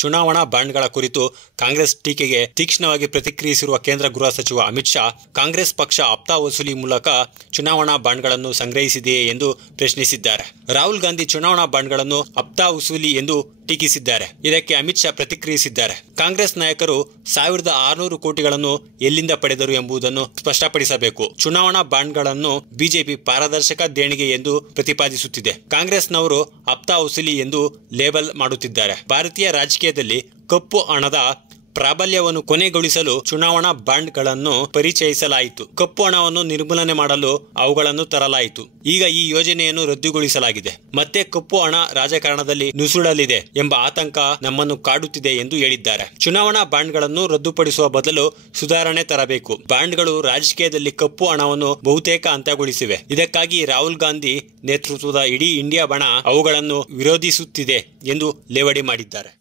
ಚುನಾವಣಾ ಬಾಂಡ್ಗಳ ಕುರಿತು ಕಾಂಗ್ರೆಸ್ ಟೀಕೆಗೆ ತೀಕ್ಷ್ಣವಾಗಿ ಪ್ರತಿಕ್ರಿಯಿಸಿರುವ ಕೇಂದ್ರ ಗೃಹ ಸಚಿವ ಅಮಿತ್ ಶಾ, ಕಾಂಗ್ರೆಸ್ ಪಕ್ಷ ಹಪ್ತಾ ವಸೂಲಿ ಮೂಲಕ ಚುನಾವಣಾ ಬಾಂಡ್ಗಳನ್ನು ಸಂಗ್ರಹಿಸಿದೆಯೇ ಎಂದು ಪ್ರಶ್ನಿಸಿದ್ದಾರೆ. ರಾಹುಲ್ ಗಾಂಧಿ ಚುನಾವಣಾ ಬಾಂಡ್ಗಳನ್ನು ಹಪ್ತಾ ವಸೂಲಿ ಎಂದು ಟೀಕಿಸಿದ್ದಾರೆ. ಇದಕ್ಕೆ ಅಮಿತ್ ಶಾ ಪ್ರತಿಕ್ರಿಯಿಸಿದ್ದಾರೆ. ಕಾಂಗ್ರೆಸ್ ನಾಯಕರು 1600 ಕೋಟಿಗಳನ್ನು ಎಲ್ಲಿಂದ ಪಡೆದರು ಎಂಬುದನ್ನು ಸ್ಪಷ್ಟಪಡಿಸಬೇಕು. ಚುನಾವಣಾ ಬಾಂಡ್ಗಳನ್ನು ಬಿಜೆಪಿ ಪಾರದರ್ಶಕ ದೇಣಿಗೆ ಎಂದು ಪ್ರತಿಪಾದಿಸುತ್ತಿದೆ. ಕಾಂಗ್ರೆಸ್ನವರು ಹಪ್ತಾ ವಸೂಲಿ ಎಂದು ಲೇಬಲ್ ಮಾಡುತ್ತಿದ್ದಾರೆ. ಭಾರತೀಯ ರಾಜಕೀಯದಲ್ಲಿ ಕಪ್ಪು ಹಣದ ಪ್ರಾಬಲ್ಯವನ್ನು ಕೊನೆಗೊಳಿಸಲು ಚುನಾವಣಾ ಬಾಂಡ್ಗಳನ್ನು ಪರಿಚಯಿಸಲಾಯಿತು. ಕಪ್ಪು ಹಣವನ್ನು ನಿರ್ಮೂಲನೆ ಮಾಡಲು ಅವುಗಳನ್ನು ತರಲಾಯಿತು. ಈಗ ಈ ಯೋಜನೆಯನ್ನು ರದ್ದುಗೊಳಿಸಲಾಗಿದೆ. ಮತ್ತೆ ಕಪ್ಪು ಹಣ ರಾಜಕಾರಣದಲ್ಲಿ ನುಸುಳಲಿದೆ ಎಂಬ ಆತಂಕ ನಮ್ಮನ್ನು ಕಾಡುತ್ತಿದೆ ಎಂದು ಹೇಳಿದ್ದಾರೆ. ಚುನಾವಣಾ ಬಾಂಡ್ಗಳನ್ನು ರದ್ದುಪಡಿಸುವ ಬದಲು ಸುಧಾರಣೆ ತರಬೇಕು. ಬಾಂಡ್ಗಳು ರಾಜಕೀಯದಲ್ಲಿ ಕಪ್ಪು ಹಣವನ್ನು ಬಹುತೇಕ ಅಂತ್ಯಗೊಳಿಸಿವೆ. ಇದಕ್ಕಾಗಿ ರಾಹುಲ್ ಗಾಂಧಿ ನೇತೃತ್ವದ ಇಡೀ ಇಂಡಿಯಾ ಬಣ ಅವುಗಳನ್ನು ವಿರೋಧಿಸುತ್ತಿದೆ ಎಂದು ಲೇವಡಿ ಮಾಡಿದ್ದಾರೆ.